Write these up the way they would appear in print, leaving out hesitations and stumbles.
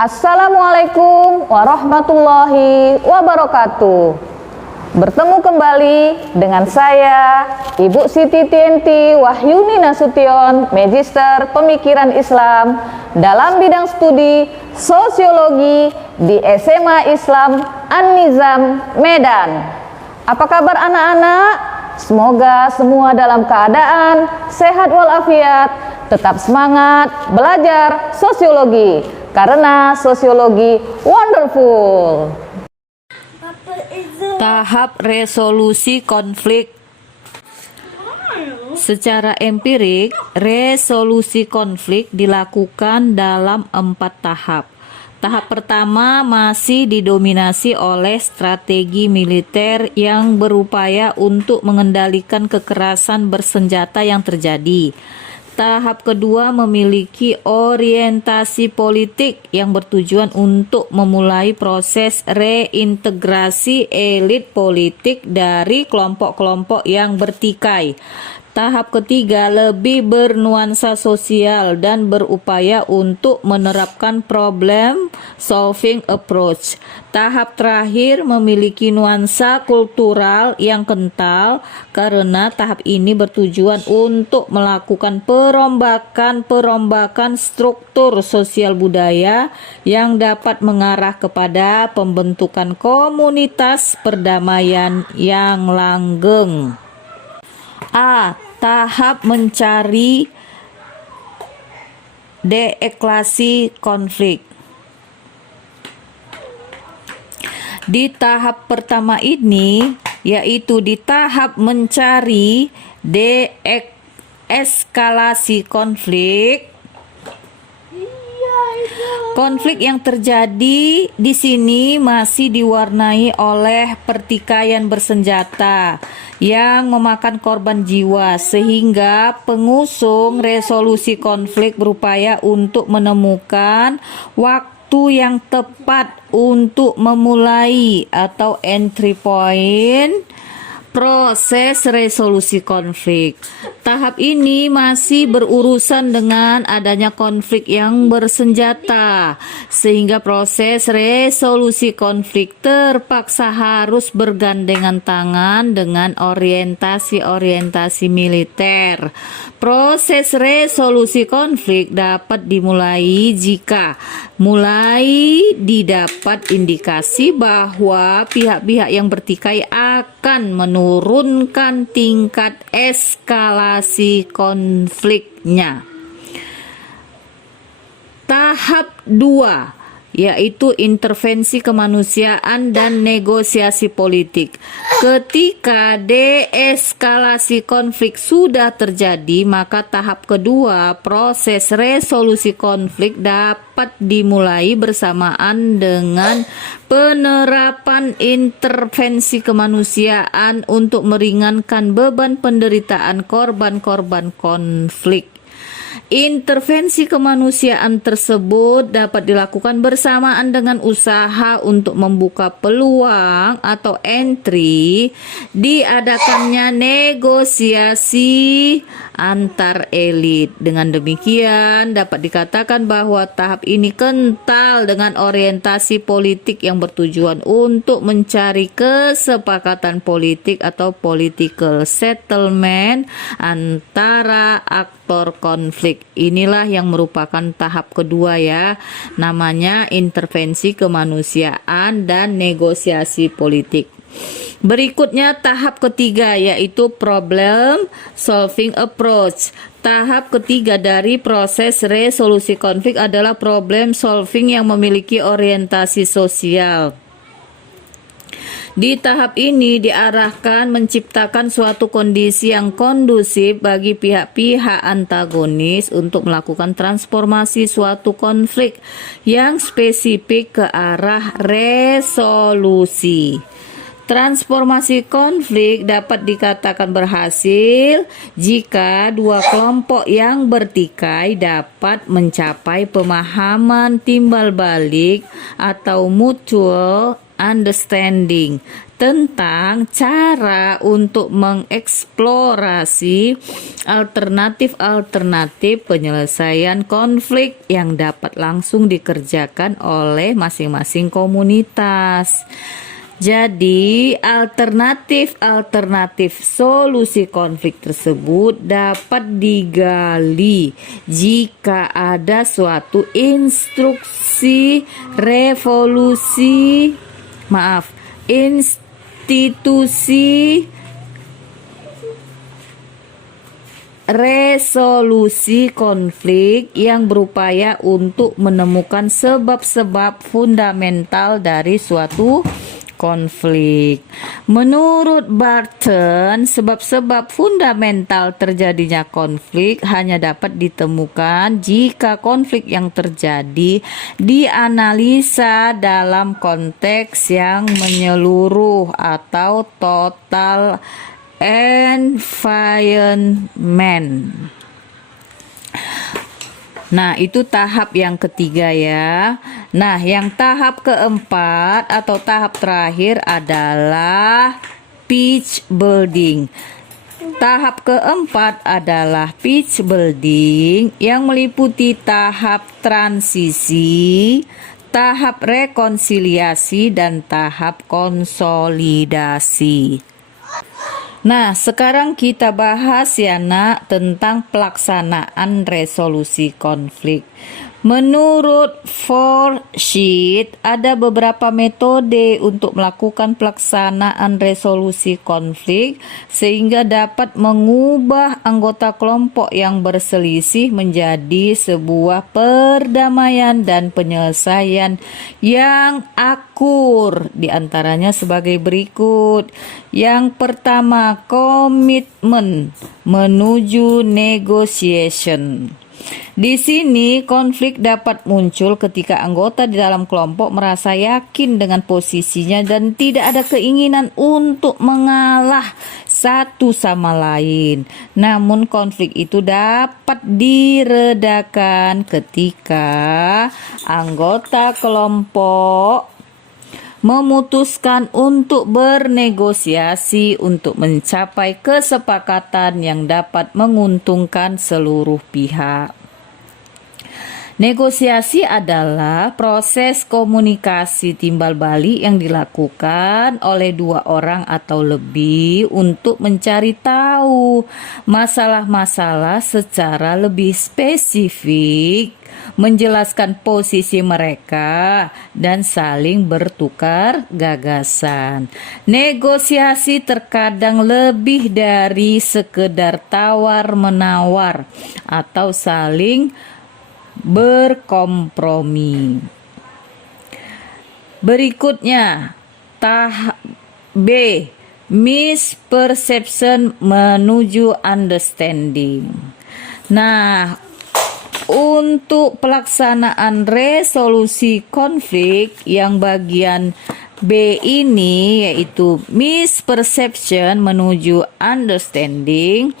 Assalamualaikum warahmatullahi wabarakatuh. Bertemu kembali dengan saya, Ibu Siti Tienti Wahyuni Nasution, Magister Pemikiran Islam dalam bidang studi Sosiologi di SMA Islam An-Nizam, Medan. Apa kabar anak-anak? Semoga semua dalam keadaan sehat walafiat, tetap semangat belajar sosiologi, karena sosiologi wonderful. Tahap resolusi konflik. Secara empirik, resolusi konflik dilakukan dalam 4 tahap. Tahap pertama masih didominasi oleh strategi militer yang berupaya untuk mengendalikan kekerasan bersenjata yang terjadi. Tahap kedua memiliki orientasi politik yang bertujuan untuk memulai proses reintegrasi elit politik dari kelompok-kelompok yang bertikai. Tahap ketiga lebih bernuansa sosial dan berupaya untuk menerapkan problem solving approach. Tahap terakhir memiliki nuansa kultural yang kental karena tahap ini bertujuan untuk melakukan perombakan struktur sosial budaya yang dapat mengarah kepada pembentukan komunitas perdamaian yang langgeng. A. Tahap mencari deeskalasi konflik. Di tahap pertama ini, yaitu di tahap mencari deeskalasi konflik, konflik yang terjadi di sini masih diwarnai oleh pertikaian bersenjata yang memakan korban jiwa, sehingga pengusung resolusi konflik berupaya untuk menemukan waktu yang tepat untuk memulai atau entry point proses resolusi konflik. Tahap ini masih berurusan dengan adanya konflik yang bersenjata, sehingga proses resolusi konflik terpaksa harus bergandengan tangan dengan orientasi militer. Proses resolusi konflik dapat dimulai jika mulai didapat indikasi bahwa pihak-pihak yang bertikai akan menurunkan tingkat eskalasi konfliknya. Tahap 2 yaitu intervensi kemanusiaan dan negosiasi politik. Ketika deeskalasi konflik sudah terjadi, maka tahap kedua proses resolusi konflik dapat dimulai bersamaan dengan penerapan intervensi kemanusiaan untuk meringankan beban penderitaan korban-korban konflik. Intervensi kemanusiaan tersebut dapat dilakukan bersamaan dengan usaha untuk membuka peluang atau entry diadakannya negosiasi antar elit. Dengan demikian dapat dikatakan bahwa tahap ini kental dengan orientasi politik yang bertujuan untuk mencari kesepakatan politik atau political settlement antara aktor konflik. Inilah yang merupakan tahap kedua ya, namanya intervensi kemanusiaan dan negosiasi politik. Berikutnya tahap ketiga yaitu problem solving approach. Tahap ketiga dari proses resolusi konflik adalah problem solving yang memiliki orientasi sosial. Di tahap ini diarahkan menciptakan suatu kondisi yang kondusif bagi pihak-pihak antagonis untuk melakukan transformasi suatu konflik yang spesifik ke arah resolusi. Transformasi konflik dapat dikatakan berhasil jika dua kelompok yang bertikai dapat mencapai pemahaman timbal balik atau mutual understanding, tentang cara untuk mengeksplorasi alternatif-alternatif penyelesaian konflik yang dapat langsung dikerjakan oleh masing-masing komunitas. Jadi, alternatif-alternatif solusi konflik tersebut dapat digali jika ada suatu institusi resolusi konflik yang berupaya untuk menemukan sebab-sebab fundamental dari suatu konflik. Menurut Barton, sebab-sebab fundamental terjadinya konflik hanya dapat ditemukan jika konflik yang terjadi dianalisa dalam konteks yang menyeluruh atau total environment. Nah, itu tahap yang ketiga ya. Nah, yang tahap keempat atau tahap terakhir adalah pitch building. Tahap keempat adalah pitch building yang meliputi tahap transisi, tahap rekonsiliasi, dan tahap konsolidasi. Nah, sekarang kita bahas ya nak tentang pelaksanaan resolusi konflik. Menurut Forsyth, ada beberapa metode untuk melakukan pelaksanaan resolusi konflik sehingga dapat mengubah anggota kelompok yang berselisih menjadi sebuah perdamaian dan penyelesaian yang akur. Di antaranya sebagai berikut. Yang pertama, komitmen menuju negotiation. Di sini konflik dapat muncul ketika anggota di dalam kelompok merasa yakin dengan posisinya dan tidak ada keinginan untuk mengalah satu sama lain. Namun konflik itu dapat diredakan ketika anggota kelompok memutuskan untuk bernegosiasi untuk mencapai kesepakatan yang dapat menguntungkan seluruh pihak. Negosiasi adalah proses komunikasi timbal balik yang dilakukan oleh dua orang atau lebih untuk mencari tahu masalah-masalah secara lebih spesifik, menjelaskan posisi mereka, dan saling bertukar gagasan. Negosiasi terkadang lebih dari sekedar tawar-menawar atau saling berkompromi. Berikutnya, tahap B, misperception menuju understanding. Nah, untuk pelaksanaan resolusi konflik yang bagian B ini yaitu misperception menuju understanding.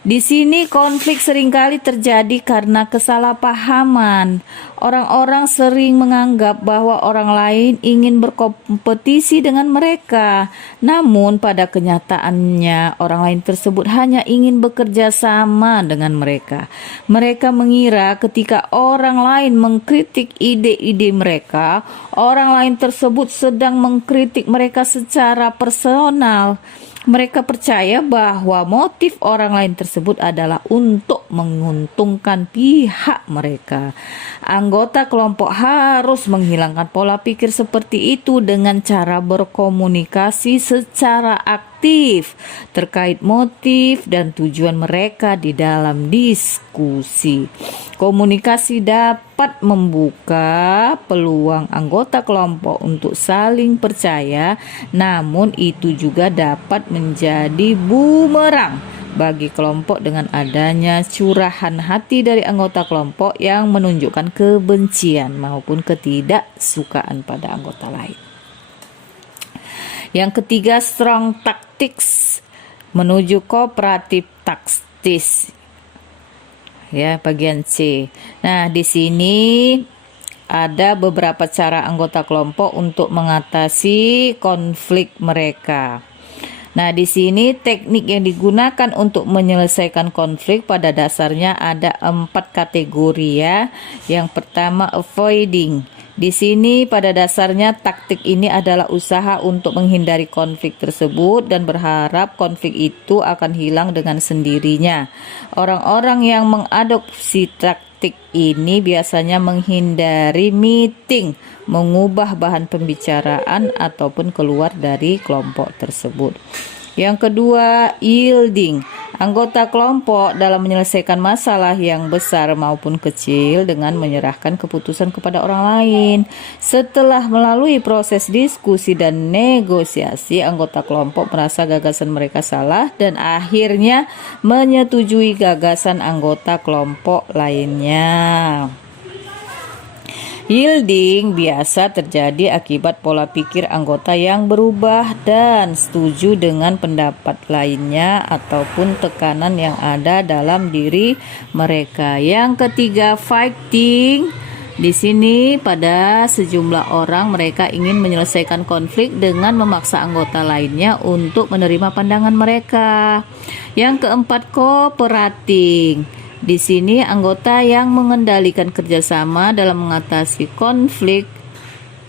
Di sini konflik seringkali terjadi karena kesalahpahaman. Orang-orang sering menganggap bahwa orang lain ingin berkompetisi dengan mereka. Namun pada kenyataannya orang lain tersebut hanya ingin bekerja sama dengan mereka. Mereka mengira ketika orang lain mengkritik ide-ide mereka, orang lain tersebut sedang mengkritik mereka secara personal. Mereka percaya bahwa motif orang lain tersebut adalah untuk menguntungkan pihak mereka. Anggota kelompok harus menghilangkan pola pikir seperti itu dengan cara berkomunikasi secara aktif terkait motif dan tujuan mereka di dalam diskusi. Komunikasi dapat membuka peluang anggota kelompok untuk saling percaya, namun itu juga dapat menjadi bumerang bagi kelompok dengan adanya curahan hati dari anggota kelompok yang menunjukkan kebencian maupun ketidaksukaan pada anggota lain. Yang ketiga, strong tactics menuju kooperatif taktis. Ya, bagian C. Nah, di sini ada beberapa cara anggota kelompok untuk mengatasi konflik mereka. Nah, di sini teknik yang digunakan untuk menyelesaikan konflik pada dasarnya ada 4 kategori ya. Yang pertama avoiding. Di sini pada dasarnya taktik ini adalah usaha untuk menghindari konflik tersebut dan berharap konflik itu akan hilang dengan sendirinya. Orang-orang yang mengadopsi taktik ini biasanya menghindari meeting, mengubah bahan pembicaraan ataupun keluar dari kelompok tersebut. Yang kedua, yielding. Anggota kelompok dalam menyelesaikan masalah yang besar maupun kecil dengan menyerahkan keputusan kepada orang lain. Setelah melalui proses diskusi dan negosiasi, anggota kelompok merasa gagasan mereka salah dan akhirnya menyetujui gagasan anggota kelompok lainnya. Yielding biasa terjadi akibat pola pikir anggota yang berubah dan setuju dengan pendapat lainnya ataupun tekanan yang ada dalam diri mereka. Yang ketiga, fighting. Di sini pada sejumlah orang mereka ingin menyelesaikan konflik dengan memaksa anggota lainnya untuk menerima pandangan mereka. Yang keempat, cooperating. Di sini anggota yang mengendalikan kerjasama dalam mengatasi konflik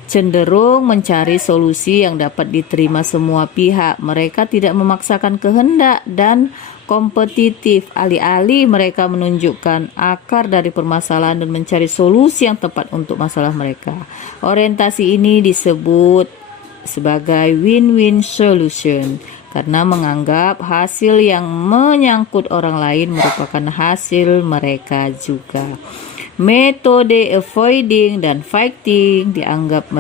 cenderung mencari solusi yang dapat diterima semua pihak. Mereka tidak memaksakan kehendak dan kompetitif. Alih-alih mereka menunjukkan akar dari permasalahan dan mencari solusi yang tepat untuk masalah mereka. Orientasi ini disebut sebagai win-win solution karena menganggap hasil yang menyangkut orang lain merupakan hasil mereka juga. Metode avoiding dan fighting dianggap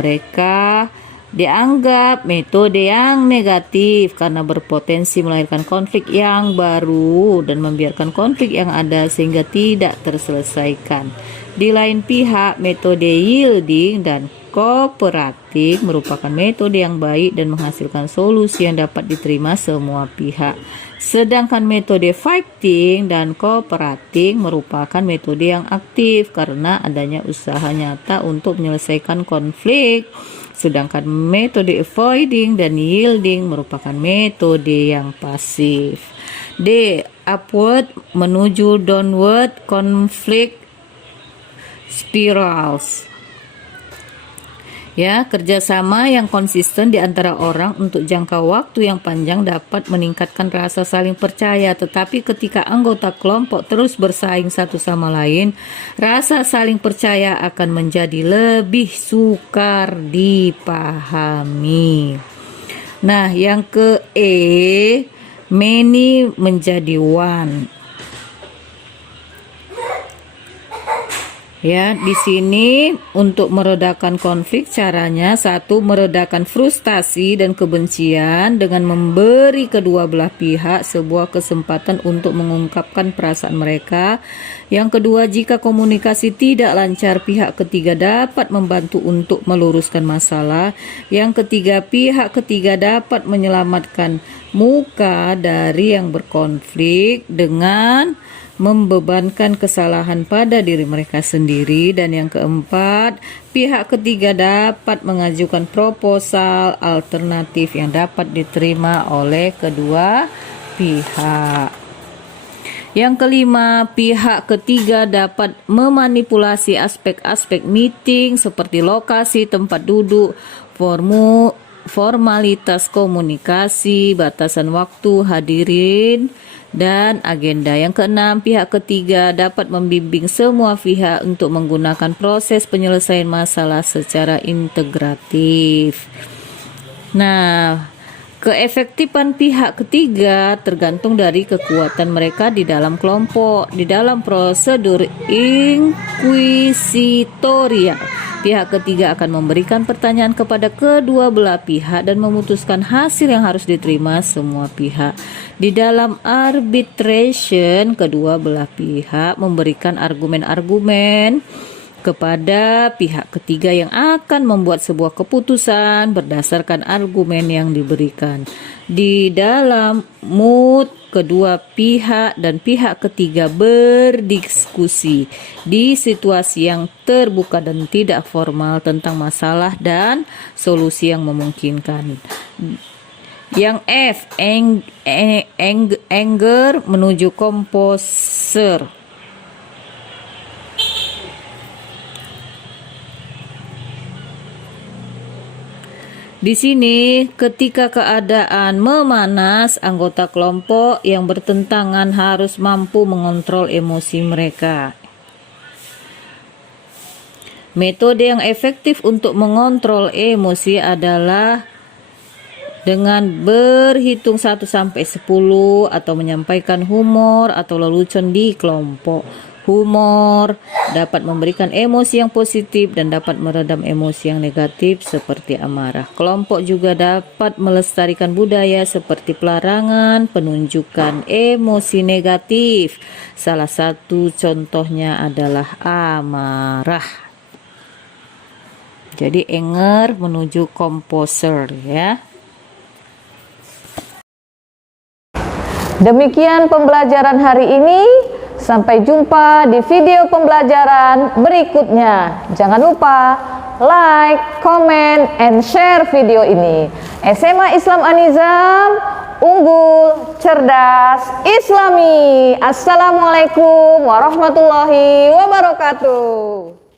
metode yang negatif karena berpotensi melahirkan konflik yang baru dan membiarkan konflik yang ada sehingga tidak terselesaikan. Di lain pihak, metode yielding dan kooperatif merupakan metode yang baik dan menghasilkan solusi yang dapat diterima semua pihak. Sedangkan metode fighting dan kooperatif merupakan metode yang aktif karena adanya usaha nyata untuk menyelesaikan konflik. Sedangkan metode avoiding dan yielding merupakan metode yang pasif. D. Upward menuju downward conflict spirals. Ya, kerjasama yang konsisten di antara orang untuk jangka waktu yang panjang dapat meningkatkan rasa saling percaya. Tetapi ketika anggota kelompok terus bersaing satu sama lain, rasa saling percaya akan menjadi lebih sukar dipahami. Nah, yang ke E, many menjadi one. Ya, di sini untuk meredakan konflik caranya satu, meredakan frustasi dan kebencian dengan memberi kedua belah pihak sebuah kesempatan untuk mengungkapkan perasaan mereka. Yang kedua, jika komunikasi tidak lancar, pihak ketiga dapat membantu untuk meluruskan masalah. Yang ketiga, pihak ketiga dapat menyelamatkan muka dari yang berkonflik dengan membebankan kesalahan pada diri mereka sendiri. Dan yang keempat, pihak ketiga dapat mengajukan proposal alternatif yang dapat diterima oleh kedua pihak. Yang kelima, pihak ketiga dapat memanipulasi aspek-aspek meeting seperti lokasi, tempat duduk, formalitas komunikasi, batasan waktu hadirin, dan agenda. Yang keenam, pihak ketiga dapat membimbing semua pihak untuk menggunakan proses penyelesaian masalah secara integratif. Nah, keefektifan pihak ketiga tergantung dari kekuatan mereka di dalam kelompok. Di dalam prosedur inquisitorial, pihak ketiga akan memberikan pertanyaan kepada kedua belah pihak dan memutuskan hasil yang harus diterima semua pihak. Di dalam arbitration, kedua belah pihak memberikan argumen-argumen kepada pihak ketiga yang akan membuat sebuah keputusan berdasarkan argumen yang diberikan. Di dalam mood kedua pihak dan pihak ketiga berdiskusi di situasi yang terbuka dan tidak formal tentang masalah dan solusi yang memungkinkan. Yang F, anger menuju komposer. Di sini, ketika keadaan memanas, anggota kelompok yang bertentangan harus mampu mengontrol emosi mereka. Metode yang efektif untuk mengontrol emosi adalah dengan berhitung 1 sampai 10 atau menyampaikan humor atau lelucon di kelompok. Humor dapat memberikan emosi yang positif dan dapat meredam emosi yang negatif seperti amarah. Kelompok juga dapat melestarikan budaya seperti pelarangan penunjukan emosi negatif. Salah satu contohnya adalah amarah. Jadi anger menuju komposer ya. Demikian pembelajaran hari ini. Sampai jumpa di video pembelajaran berikutnya. Jangan lupa like, comment, and share video ini. SMA Islam An-Nizam, unggul, cerdas, Islami. Assalamualaikum warahmatullahi wabarakatuh.